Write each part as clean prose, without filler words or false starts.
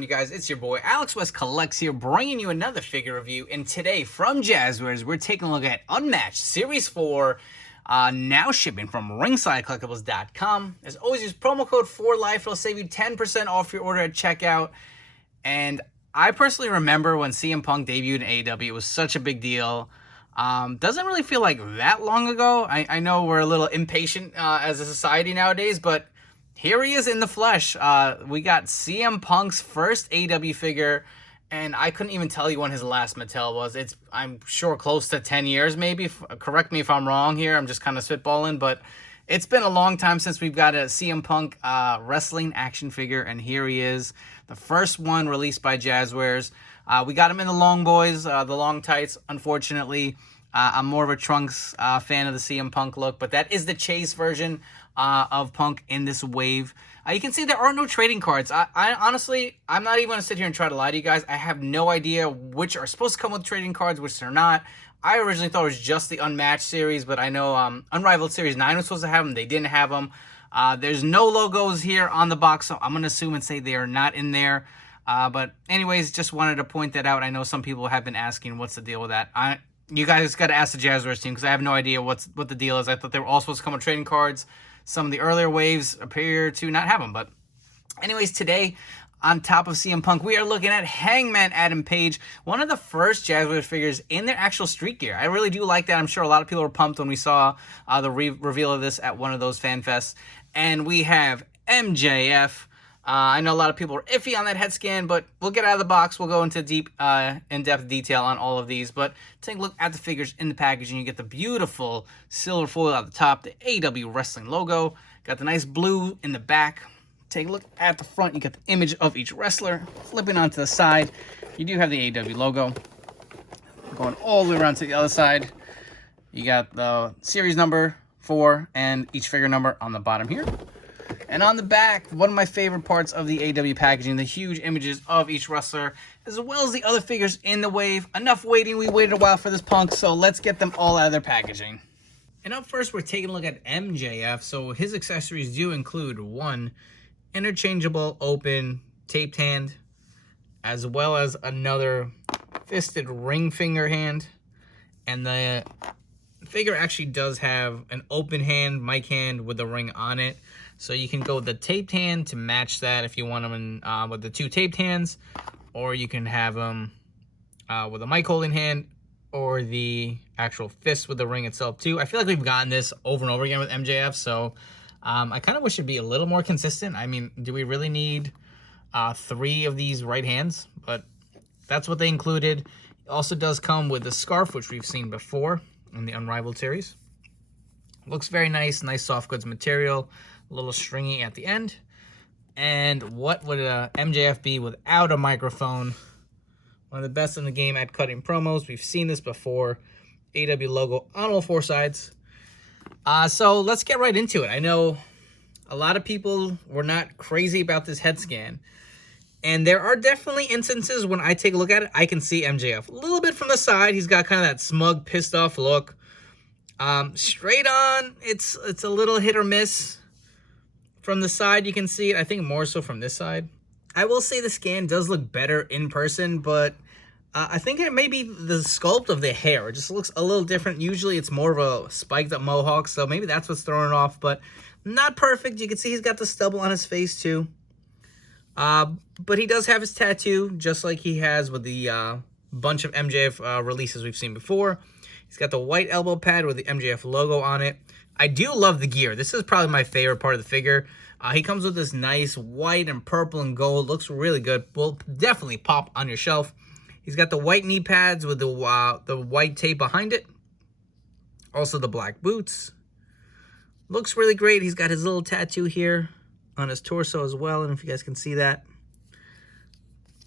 on, you guys? It's your boy Alex West Collects here, bringing you another figure review. And today from Jazwares, we're taking a look at Unmatched Series 4, now shipping from ringsidecollectibles.com. As always, use promo code 4LIFE. It'll save you 10% off your order at checkout. And I personally remember when CM Punk debuted in AEW, it was such a big deal. Doesn't really feel like that long ago. I know we're a little impatient as a society nowadays, but here he is in the flesh. We got CM Punk's first AEW figure, and I couldn't even tell you when his last Mattel was. I'm sure close to 10 years maybe. Correct me if I'm wrong here. I'm just kind of spitballing, but it's been a long time since we've got a CM Punk wrestling action figure, and here he is. The first one released by Jazwares. We got him in the long boys, the long tights, unfortunately. I'm more of a Trunks fan of the CM Punk look, but that is the Chase version of Punk in this wave. You can see there are no trading cards. I honestly, I'm not even going to sit here and try to lie to you guys. I have no idea which are supposed to come with trading cards, which are not. I originally thought it was just the Unmatched series, but I know Unrivaled Series 9 was supposed to have them. They didn't have them. There's no logos here on the box, so I'm going to assume and say they are not in there. But anyways, just wanted to point that out. I know some people have been asking what's the deal with that. You guys got to ask the Jazwares team because I have no idea what the deal is. I thought they were all supposed to come with trading cards. Some of the earlier waves appear to not have them. But anyways, today, on top of CM Punk, we are looking at Hangman Adam Page, one of the first Jazwares figures in their actual street gear. I really do like that. I'm sure a lot of people were pumped when we saw the reveal of this at one of those fan fests. And we have MJF. I know a lot of people are iffy on that head scan, but we'll get out of the box. We'll go into deep, in-depth detail on all of these. But take a look at the figures in the packaging. You get the beautiful silver foil at the top, the AEW Wrestling logo. Got the nice blue in the back. Take a look at the front. You get the image of each wrestler. Flipping onto the side, you do have the AEW logo. Going all the way around to the other side, you got the series number 4 and each figure number on the bottom here. And on the back, one of my favorite parts of the AEW packaging, the huge images of each wrestler, as well as the other figures in the wave. Enough waiting. We waited a while for this Punk, so let's get them all out of their packaging. And up first, we're taking a look at MJF. So his accessories do include one interchangeable open taped hand, as well as another fisted ring finger hand. And the figure actually does have an open hand, mic hand with a ring on it. So you can go with the taped hand to match that if you want them in, with the two taped hands, or you can have them with a mic holding hand or the actual fist with the ring itself too. I feel like we've gotten this over and over again with MJF, so I kind of wish it'd be a little more consistent. I mean, do we really need 3 of these right hands? But that's what they included. It also does come with the scarf, which we've seen before in the Unrivaled series. Looks very nice, nice soft goods material. A little stringy at the end. And what would MJF be without a microphone? One of the best in the game at cutting promos. We've seen this before. AEW logo on all 4 sides. So let's get right into it. I know a lot of people were not crazy about this head scan. And there are definitely instances when I take a look at it, I can see MJF. A little bit from the side. He's got kind of that smug, pissed off look. Straight on, it's a little hit or miss. From the side, you can see it. I think more so from this side. I will say the scan does look better in person, but I think it may be the sculpt of the hair. It just looks a little different. Usually, it's more of a spiked up mohawk, so maybe that's what's throwing it off, but not perfect. You can see he's got the stubble on his face, too. But he does have his tattoo, just like he has with the bunch of MJF releases we've seen before. He's got the white elbow pad with the MJF logo on it. I do love the gear. This is probably my favorite part of the figure. He comes with this nice white and purple and gold. Looks really good. Will definitely pop on your shelf. He's got the white knee pads with the white tape behind it. Also the black boots. Looks really great. He's got his little tattoo here on his torso as well. I don't know if you guys can see that.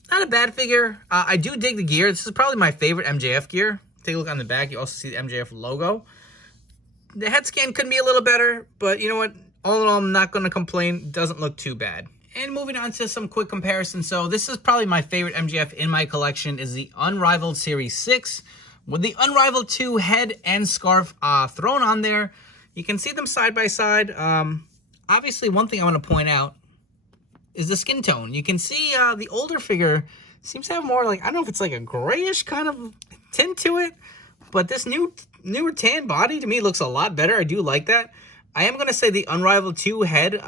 Not a bad figure. I do dig the gear. This is probably my favorite MJF gear. Take a look on the back. You also see the MJF logo. The head scan could be a little better, but you know what? All in all, I'm not going to complain. Doesn't look too bad. And moving on to some quick comparisons. So this is probably my favorite MJF in my collection is the Unrivaled Series 6 with the Unrivaled 2 head and scarf thrown on there. You can see them side by side. Obviously, one thing I want to point out is the skin tone. You can see the older figure seems to have more like, I don't know if it's like a grayish kind of tint to it, but this newer tan body to me looks a lot better. I do like that. I am going to say the Unrivaled 2 head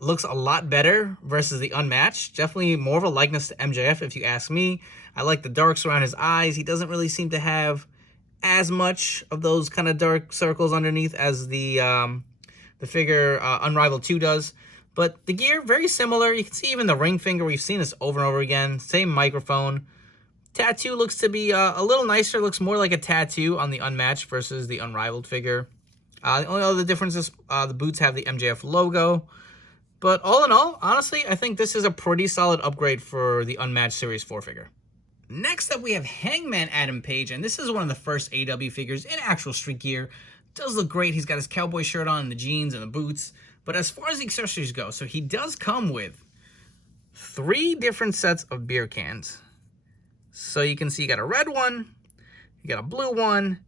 looks a lot better versus the Unmatched. Definitely more of a likeness to MJF if you ask me. I like the darks around his eyes. He doesn't really seem to have as much of those kind of dark circles underneath as the figure Unrivaled 2 does. But the gear, very similar. You can see even the ring finger. We've seen this over and over again. Same microphone. Tattoo looks to be a little nicer. Looks more like a tattoo on the Unmatched versus the Unrivaled figure. The only other difference is the boots have the MJF logo. But all in all, honestly, I think this is a pretty solid upgrade for the Unmatched Series 4 figure. Next up, we have Hangman Adam Page, and this is one of the first AEW figures in actual street gear. Does look great. He's got his cowboy shirt on, and the jeans, and the boots. But as far as the accessories go, so he does come with 3 different sets of beer cans. So you can see you got a red one, you got a blue one,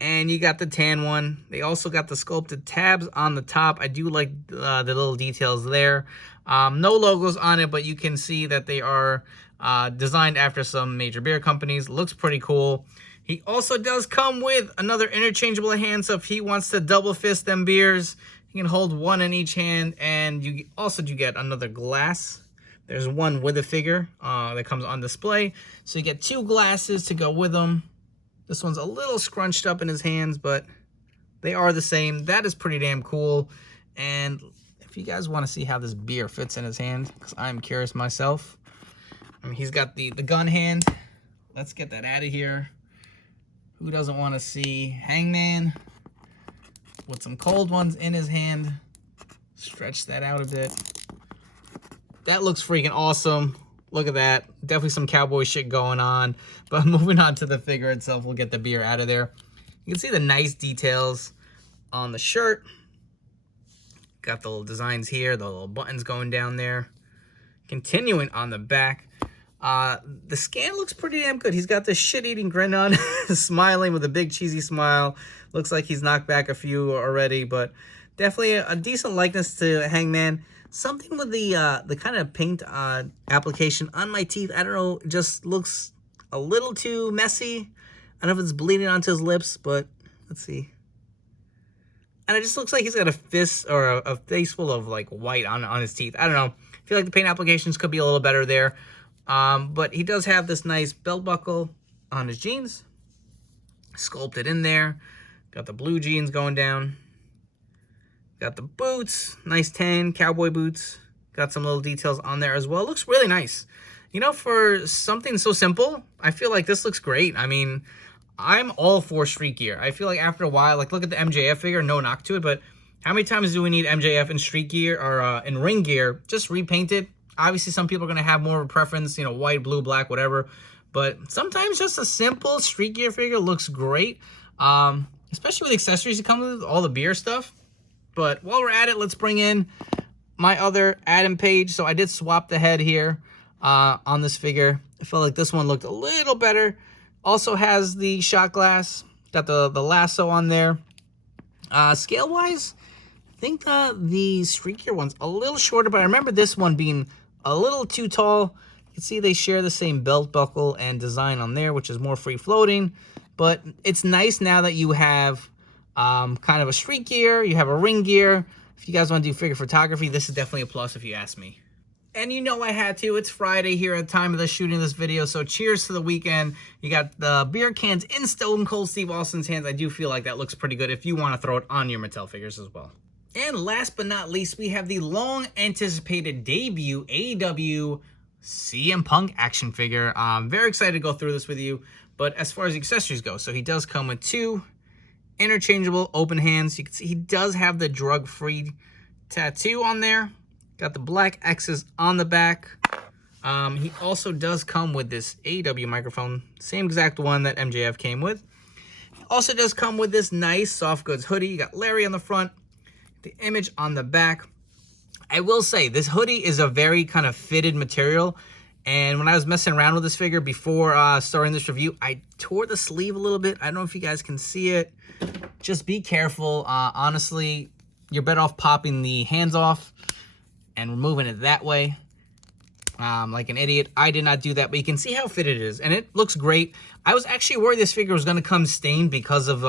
and you got the tan one. They also got the sculpted tabs on the top. I do like the little details there. No logos on it, but you can see that they are designed after some major beer companies. Looks pretty cool. He also does come with another interchangeable hand, so if he wants to double fist them beers, you can hold one in each hand, and you also do get another glass. There's one with a figure that comes on display. So you get 2 glasses to go with them. This one's a little scrunched up in his hands, but they are the same. That is pretty damn cool. And if you guys want to see how this beer fits in his hand, because I'm curious myself. I mean, he's got the gun hand. Let's get that out of here. Who doesn't want to see Hangman with some cold ones in his hand? Stretch that out a bit. That looks freaking awesome. Look at that. Definitely some cowboy shit going on. But moving on to the figure itself, we'll get the beer out of there. You can see the nice details on the shirt. Got the little designs here, the little buttons going down there. Continuing on the back. The scan looks pretty damn good. He's got this shit-eating grin on, smiling with a big cheesy smile. Looks like he's knocked back a few already, but definitely a decent likeness to Hangman. Something with the kind of paint application on my teeth, I don't know, just looks a little too messy. I don't know if it's bleeding onto his lips, but let's see. And it just looks like he's got a fist or a face full of like white on his teeth. I don't know. I feel like the paint applications could be a little better there. But he does have this nice belt buckle on his jeans. Sculpted in there. Got the blue jeans going down. Got the boots. Nice tan cowboy boots. Got some little details on there as well. Looks really nice. You know, for something so simple, I feel like this looks great. I mean, I'm all for street gear. I feel like after a while, like look at the MJF figure, no knock to it, but how many times do we need MJF in street gear or in ring gear? Just repaint it. Obviously, some people are going to have more of a preference, you know, white, blue, black, whatever. But sometimes just a simple street gear figure looks great, especially with accessories that come with all the beer stuff. But while we're at it, let's bring in my other Adam Page. So I did swap the head here on this figure. I felt like this one looked a little better. Also has the shot glass. Got the lasso on there. Scale-wise, I think the street gear one's a little shorter, but I remember this one being a little too tall. You can see they share the same belt buckle and design on there, which is more free-floating. But it's nice now that you have kind of a street gear, you have a ring gear. If you guys want to do figure photography, this is definitely a plus if you ask me. And you know I had to. It's Friday here at the time of the shooting this video, so cheers to the weekend. You got the beer cans in Stone Cold Steve Austin's hands. I do feel like that looks pretty good if you want to throw it on your Mattel figures as well. And last but not least, we have the long-anticipated debut AEW CM Punk action figure. I'm very excited to go through this with you. But as far as the accessories go, so he does come with 2 interchangeable open hands. You can see he does have the drug-free tattoo on there. Got the black X's on the back. He also does come with this AEW microphone, same exact one that MJF came with. Also does come with this nice soft goods hoodie. You got Larry on the front, the image on the back. I will say, this hoodie is a very kind of fitted material. And when I was messing around with this figure before starting this review, I tore the sleeve a little bit. I don't know if you guys can see it. Just be careful. Honestly, you're better off popping the hands off and removing it that way. like an idiot. I did not do that, but you can see how fitted it is, and it looks great. I was actually worried this figure was going to come stained because of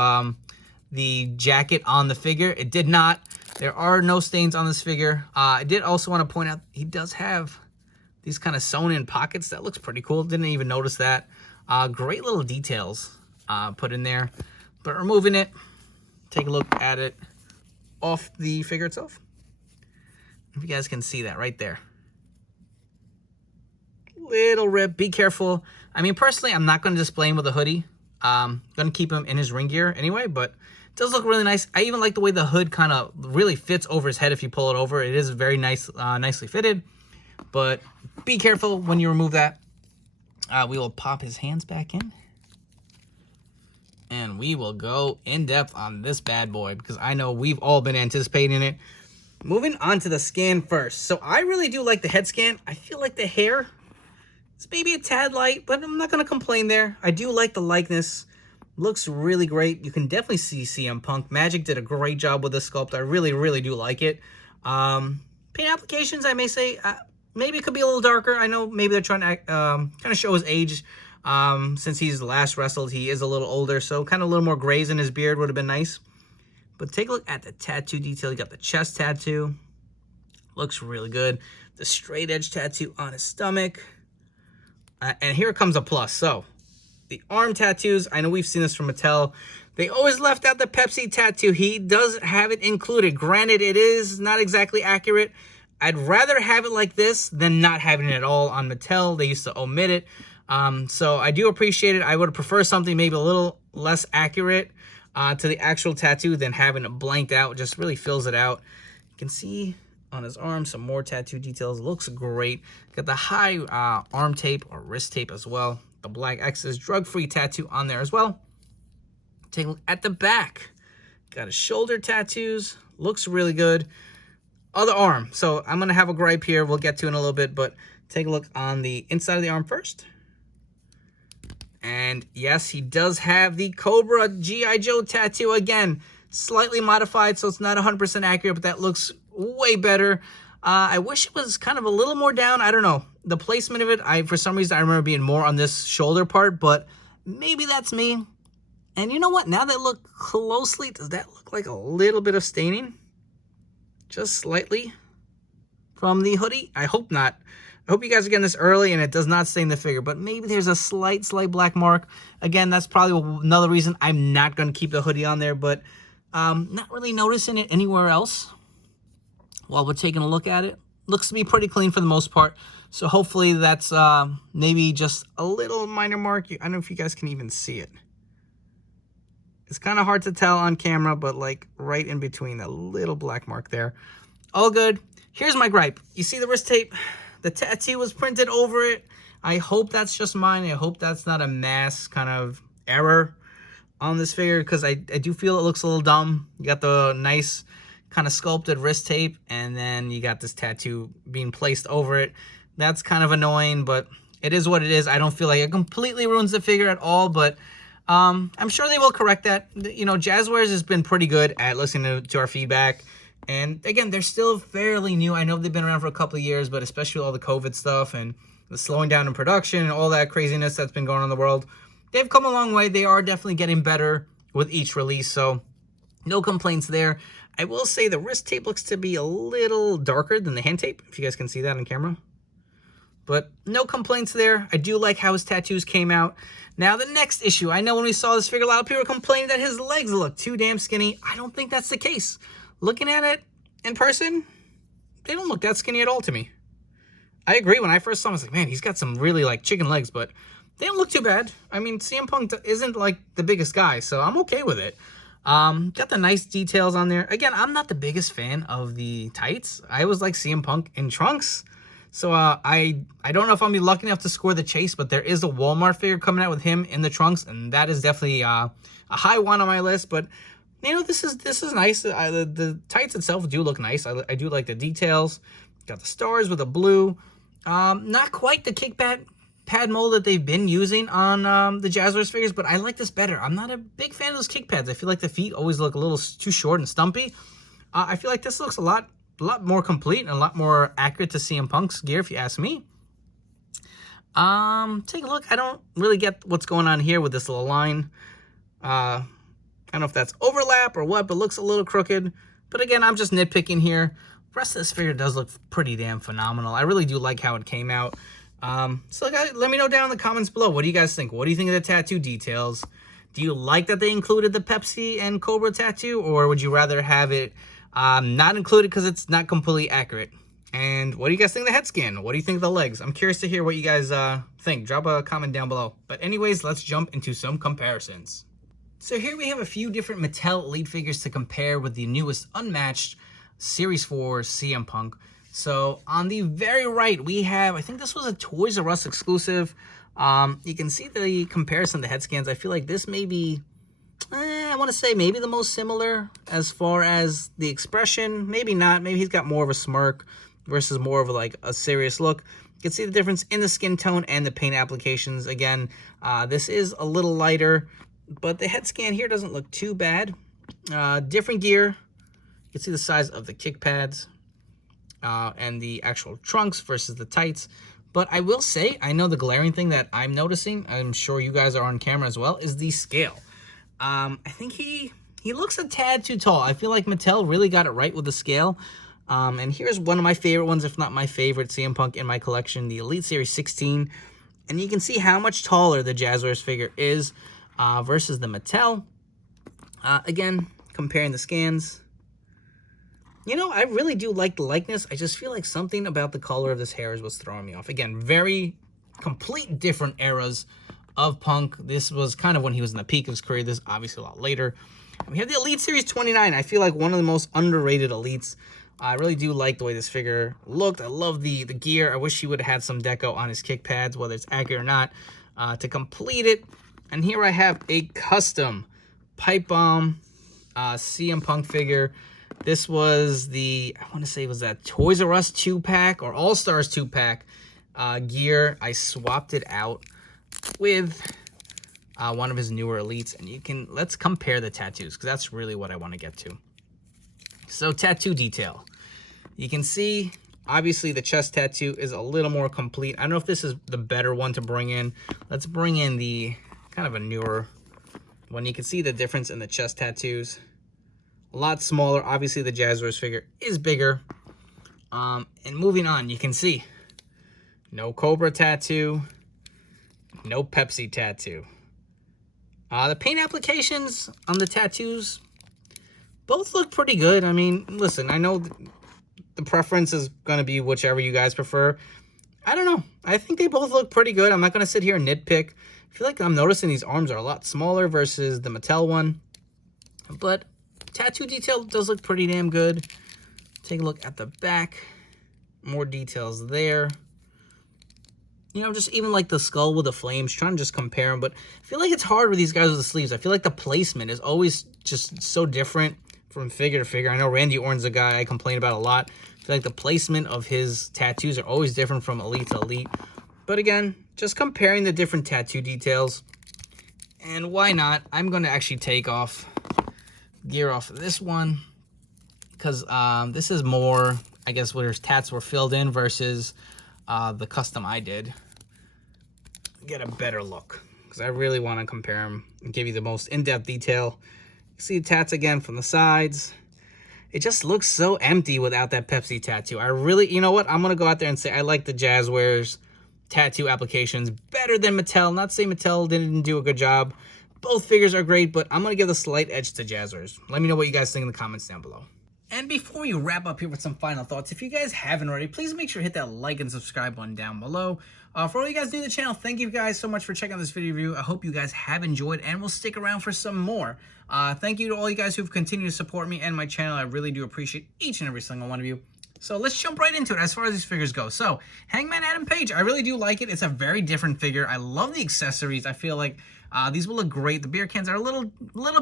the jacket on the figure. It did not. There are no stains on this figure. I did also want to point out he does have these kind of sewn in pockets. That looks pretty cool. Didn't even notice that. Great little details put in there. But removing it, take a look at it off the figure itself. If you guys can see that right there. Little rip. Be careful. I mean, personally, I'm not going to display him with a hoodie. Going to keep him in his ring gear anyway, but it does look really nice. I even like the way the hood kind of really fits over his head if you pull it over. It is very nice, nicely fitted, but be careful when you remove that. We will pop his hands back in, and we will go in depth on this bad boy because I know we've all been anticipating it. Moving on to the scan first. So I really do like the head scan. I feel like the hair is maybe a tad light, but I'm not going to complain there. I do like the likeness. Looks really great. You can definitely see CM Punk. Magic did a great job with this sculpt. I really, really do like it. Paint applications, I may say, maybe it could be a little darker. I know maybe they're trying to kind of show his age. Since he's last wrestled, he is a little older, so kind of a little more grays in his beard would have been nice. But take a look at the tattoo detail. You got the chest tattoo. Looks really good. The straight edge tattoo on his stomach. And here comes a plus. So, the arm tattoos. I know we've seen this from Mattel. They always left out the Pepsi tattoo. He does have it included. Granted, it is not exactly accurate. I'd rather have it like this than not having it at all on Mattel. They used to omit it. So I do appreciate it. I would prefer something maybe a little less accurate to the actual tattoo than having it blanked out. It just really fills it out. You can see on his arm some more tattoo details. Looks great. Got the high arm tape or wrist tape as well. The black X's drug-free tattoo on there as well. Take a look at the back. Got his shoulder tattoos. Looks really good. Other arm. So I'm going to have a gripe here. We'll get to in a little bit, but take a look on the inside of the arm first. And yes, he does have the Cobra G.I. Joe tattoo again. Slightly modified, so it's not 100% accurate, but that looks way better. I wish it was kind of a little more down. I don't know. The placement of it, for some reason, I remember being more on this shoulder part, but maybe that's me. And you know what? Now that I look closely, does that look like a little bit of staining? Just slightly from the hoodie? I hope not. I hope you guys are getting this early and it does not stain the figure, but maybe there's a slight black mark. Again, that's probably another reason I'm not going to keep the hoodie on there, but not really noticing it anywhere else while we're taking a look at it. Looks to be pretty clean for the most part, so hopefully that's maybe just a little minor mark. I don't know if you guys can even see it. It's kind of hard to tell on camera, but like right in between, that little black mark there. All good. Here's my gripe. You see the wrist tape? The tattoo was printed over it. I hope that's just mine. I hope that's not a mass kind of error on this figure because I do feel it looks a little dumb. You got the nice kind of sculpted wrist tape and then you got this tattoo being placed over it. That's kind of annoying, but it is what it is. I don't feel like it completely ruins the figure at all, but I'm sure they will correct that. You know, Jazwares has been pretty good at listening to our feedback. And again, they're still fairly new. I know they've been around for a couple of years, but especially with all the COVID stuff and the slowing down in production and all that craziness that's been going on in the world, they've come a long way. They are definitely getting better with each release, so no complaints there. I will say the wrist tape looks to be a little darker than the hand tape, if you guys can see that on camera. But no complaints there. I do like how his tattoos came out. Now, the next issue. I know when we saw this figure, a lot of people were complaining that his legs look too damn skinny. I don't think that's the case. Looking at it in person, they don't look that skinny at all to me. I agree. When I first saw him, I was like, man, he's got some really like chicken legs, but they don't look too bad. I mean, CM Punk isn't like the biggest guy, so I'm okay with it. Got the nice details on there. Again, I'm not the biggest fan of the tights. I was like CM Punk in trunks. So I don't know if I'll be lucky enough to score the chase, but there is a Walmart figure coming out with him in the trunks, and that is definitely a high one on my list. But you know, this is nice. The tights itself do look nice. I do like the details. Got the stars with the blue. Not quite the kick pad mold that they've been using on the Jazwares figures, but I like this better. I'm not a big fan of those kick pads. I feel like the feet always look a little too short and stumpy. I feel like this looks a lot more complete and a lot more accurate to CM Punk's gear, if you ask me. Take a look. I don't really get what's going on here with this little line. I don't know if that's overlap or what, but looks a little crooked. But again, I'm just nitpicking here. The rest of this figure does look pretty damn phenomenal. I really do like how it came out. So guys, let me know down in the comments below. What do you guys think? What do you think of the tattoo details? Do you like that they included the Pepsi and Cobra tattoo, or would you rather have it not included because it's not completely accurate? And what do you guys think of the head scan? What do you think of the legs? I'm curious to hear what you guys think. Drop a comment down below. But anyways, let's jump into some comparisons. So here we have a few different Mattel Elite figures to compare with the newest Unmatched Series 4 CM Punk. So on the very right, we have, I think this was a Toys R Us exclusive. You can see the comparison to head scans. I feel like this may be, I want to say maybe the most similar as far as the expression. Maybe not. Maybe he's got more of a smirk versus more of like a serious look. You can see the difference in the skin tone and the paint applications. Again, this is a little lighter, but the head scan here doesn't look too bad. Different gear. You can see the size of the kick pads and the actual trunks versus the tights. But I will say, I know the glaring thing that I'm noticing, I'm sure you guys are on camera as well, is the scale. I think he looks a tad too tall. I feel like Mattel really got it right with the scale. And here's one of my favorite ones, if not my favorite CM Punk in my collection, the Elite Series 16. And you can see how much taller the Jazwares figure is versus the Mattel. Again, comparing the scans. You know, I really do like the likeness. I just feel like something about the color of this hair is what's throwing me off. Again, very complete different eras of Punk. This was kind of when he was in the peak of his career. This is obviously a lot later. We have the Elite Series 29. I feel like one of the most underrated Elites. I really do like the way this figure looked. I love the gear. I wish he would have had some deco on his kick pads, whether it's accurate or not, to complete it. And here I have a custom Pipe Bomb CM Punk figure. This was the, I want to say it was that Toys R Us 2-pack or All-Stars 2-pack gear. I swapped it out with one of his newer Elites. And let's compare the tattoos, because that's really what I want to get to. So tattoo detail. You can see, obviously, the chest tattoo is a little more complete. I don't know if this is the better one to bring in. Let's bring in the kind of a newer one. You can see the difference in the chest tattoos. A lot smaller. Obviously, the Jazwares figure is bigger. And moving on, you can see no Cobra tattoo, no Pepsi tattoo. The paint applications on the tattoos both look pretty good. I mean, listen, I know the preference is going to be whichever you guys prefer. I don't know. I think they both look pretty good. I'm not going to sit here and nitpick. I feel like I'm noticing these arms are a lot smaller versus the Mattel one. But tattoo detail does look pretty damn good. Take a look at the back. More details there. You know, just even like the skull with the flames, trying to just compare them. But I feel like it's hard with these guys with the sleeves. I feel like the placement is always just so different from figure to figure. I know Randy Orton's a guy I complain about a lot. I feel like the placement of his tattoos are always different from Elite to Elite. But again, just comparing the different tattoo details. And why not? I'm going to actually take off gear off of this one, because this is more, I guess, where his tats were filled in versus the custom I did. Get a better look, because I really want to compare them and give you the most in-depth detail. See the tats again from the sides. It just looks so empty without that Pepsi tattoo. I really, you know what? I'm going to go out there and say I like the Jazwares tattoo applications better than Mattel. Not saying Mattel didn't do a good job. Both figures are great, but I'm going to give the slight edge to Jazwares. Let me know what you guys think in the comments down below. And before we wrap up here with some final thoughts, if you guys haven't already, please make sure to hit that like and subscribe button down below. For all you guys new to the channel, thank you guys so much for checking out this video review. I hope you guys have enjoyed and will stick around for some more. Thank you to all you guys who've continued to support me and my channel. I really do appreciate each and every single one of you. So let's jump right into it as far as these figures go. So, Hangman Adam Page, I really do like it. It's a very different figure. I love the accessories. I feel like these will look great. The beer cans are a little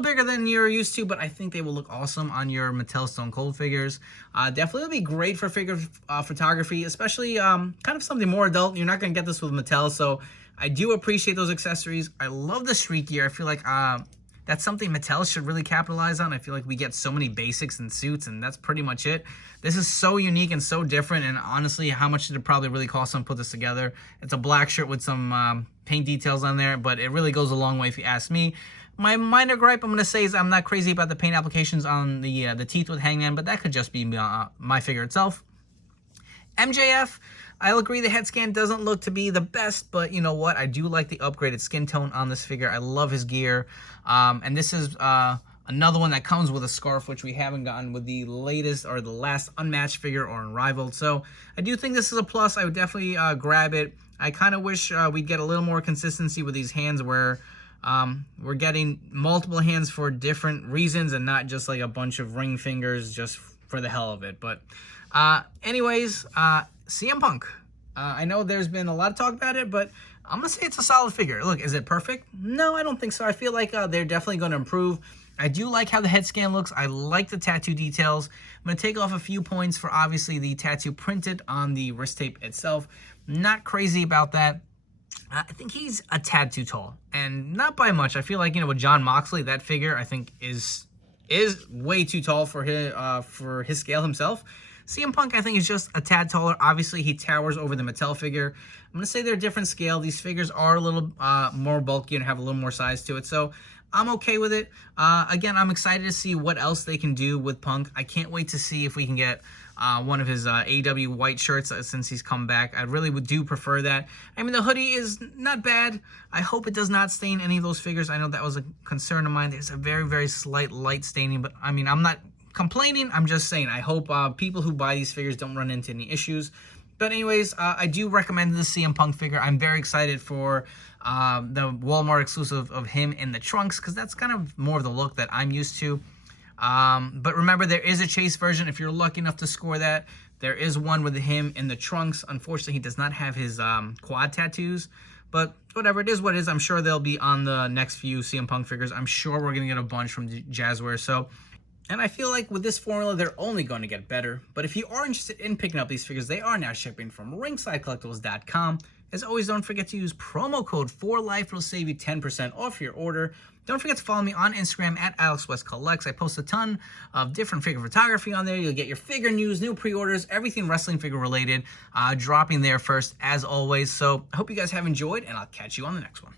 bigger than you're used to, but I think they will look awesome on your Mattel Stone Cold figures. Definitely will be great for figure photography, especially kind of something more adult. You're not going to get this with Mattel, so I do appreciate those accessories. I love the street gear. I feel like That's something Mattel should really capitalize on. I feel like we get so many basics and suits, and that's pretty much it. This is so unique and so different, and honestly, how much did it probably really cost them to put this together? It's a black shirt with some paint details on there, but it really goes a long way if you ask me. My minor gripe I'm going to say is I'm not crazy about the paint applications on the teeth with Hangman, but that could just be my figure itself. MJF, I'll agree the head scan doesn't look to be the best, but you know what? I do like the upgraded skin tone on this figure. I love his gear. And this is another one that comes with a scarf, which we haven't gotten with the latest or the last Unmatched figure or Unrivaled. So I do think this is a plus. I would definitely grab it. I kind of wish we'd get a little more consistency with these hands where we're getting multiple hands for different reasons and not just like a bunch of ring fingers just for the hell of it. But anyways, CM Punk. I know there's been a lot of talk about it, but I'm going to say it's a solid figure. Look, is it perfect? No, I don't think so. I feel like they're definitely going to improve. I do like how the head scan looks. I like the tattoo details. I'm going to take off a few points for obviously the tattoo printed on the wrist tape itself. Not crazy about that. I think he's a tad too tall, and not by much. I feel like, with John Moxley, that figure I think is way too tall for his scale himself. CM Punk, I think, is just a tad taller. Obviously, he towers over the Mattel figure. I'm going to say they're a different scale. These figures are a little more bulky and have a little more size to it, so I'm okay with it. Again, I'm excited to see what else they can do with Punk. I can't wait to see if we can get one of his AEW white shirts since he's come back. I really do prefer that. I mean, the hoodie is not bad. I hope it does not stain any of those figures. I know that was a concern of mine. There's a very, very slight light staining, but I mean, I'm not complaining. I'm just saying I hope people who buy these figures don't run into any issues. But anyways, I do recommend the CM Punk figure. I'm very excited for the Walmart exclusive of him in the trunks, because that's kind of more of the look that I'm used to. But remember, there is a chase version. If you're lucky enough to score that, there is one with him in the trunks. Unfortunately, he does not have his quad tattoos. But whatever, it is what it is. I'm sure they'll be on the next few CM Punk figures. I'm sure we're going to get a bunch from Jazwares. So, and I feel like with this formula, they're only going to get better. But if you are interested in picking up these figures, they are now shipping from ringsidecollectibles.com. As always, don't forget to use promo code 4LIFE. It'll save you 10% off your order. Don't forget to follow me on Instagram at AlexWestCollects. I post a ton of different figure photography on there. You'll get your figure news, new pre-orders, everything wrestling figure related, dropping there first as always. So I hope you guys have enjoyed, and I'll catch you on the next one.